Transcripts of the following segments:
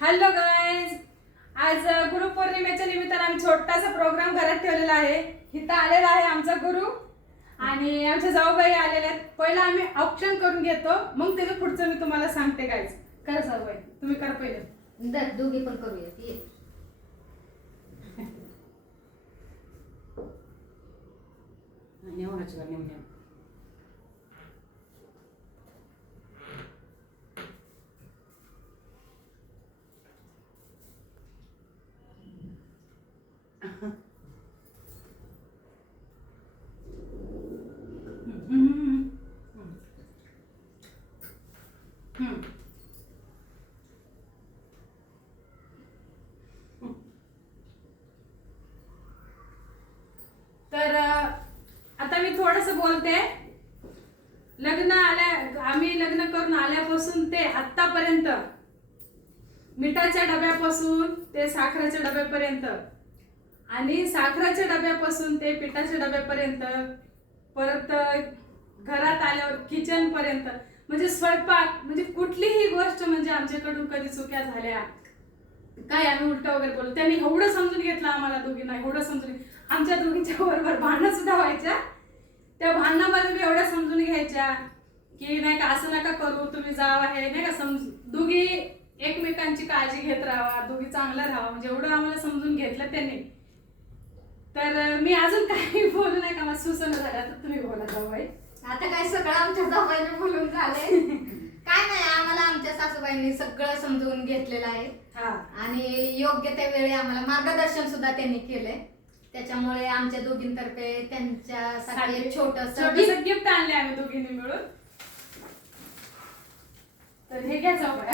Hello guys, आज गुरुपौर्णिमेच्या निमित्ताने आम्ही छोटासा प्रोग्राम घरात ठेवलेला आहे. इथं आलेला आहे आमचा गुरु आणि आमच्या जाऊबाई आलेल्या आहेत. पहिला आम्ही ऑप्शन करून घेतो, मग त्याचं पुढचं मी तुम्हाला सांगते. गाईज करा जाऊबाई, तुम्ही करा पहिले. दोघी पण करूया ती. तर आता मी थोडस बोलते. आम्ही लग्न करून आल्यापासून ते आतापर्यंत, मिठाच्या डब्यापासून ते साखरेच्या डब्यापर्यंत आणि साखरेच्या डब्यापासून ते पिठाच्या डब्यापर्यंत, परत घरात आल्यावर किचन पर्यंत, म्हणजे स्वयंपाक, म्हणजे कुठलीही गोष्ट म्हणजे आमच्याकडून कधी चुक्या झाल्या काय आम्ही उलट वगैरे बोलतो, त्यांनी एवढं समजून घेतलं आम्हाला दोघींना, एवढं समजून. आमच्या दोघींच्या बरोबर भांडणं सुद्धा व्हायच्या. त्या भांडणामध्ये मी एवढं समजून घ्यायच्या की नाही का, असं नका करू, तुम्ही जावा, हे नाही का, दोघी एकमेकांची काळजी घेत राहावा, दोघी चांगलं राहावा, म्हणजे एवढं आम्हाला समजून घेतलं त्यांनी. तर मी अजून काही बोलू नाही का, मला सुचना झालं. आता तुम्ही बोला जाऊबाई. आता काय सगळं आमच्या जाऊबाईने बोलून झालंय. काय नाही, आम्हाला आमच्या सासूबाईंनी सगळं समजून घेतलेलं आहे आणि योग्य त्या वेळी आम्हाला मार्गदर्शन सुद्धा त्यांनी केलंय. त्याच्यामुळे आमच्या दोघींतर्फे त्यांच्यासाठी एक छोटंसं गिफ्ट आणले आम्ही दोघींनी मिळून. तर हे घ्या जाऊबाई.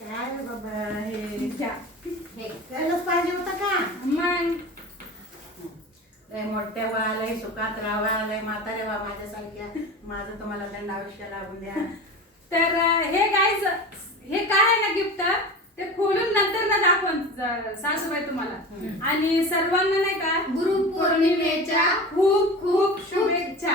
काय बाबा, हे घ्या. त्यालाच पाहिजे होतं का? मग लय मोठ्या व्हा, लय सुखात राहा, लय म्हातारे व्हा माझ्यासारख्या. माझं तुम्हाला दंड आयुष्य लागून द्या. तर हे गाईज, हे काय आहे ना गिफ्ट, ते खोलून नंतर ना दाखवून सासूबाई तुम्हाला. आणि सर्वांना नाही का गुरुपौर्णिमेच्या खूप खूप शुभेच्छा.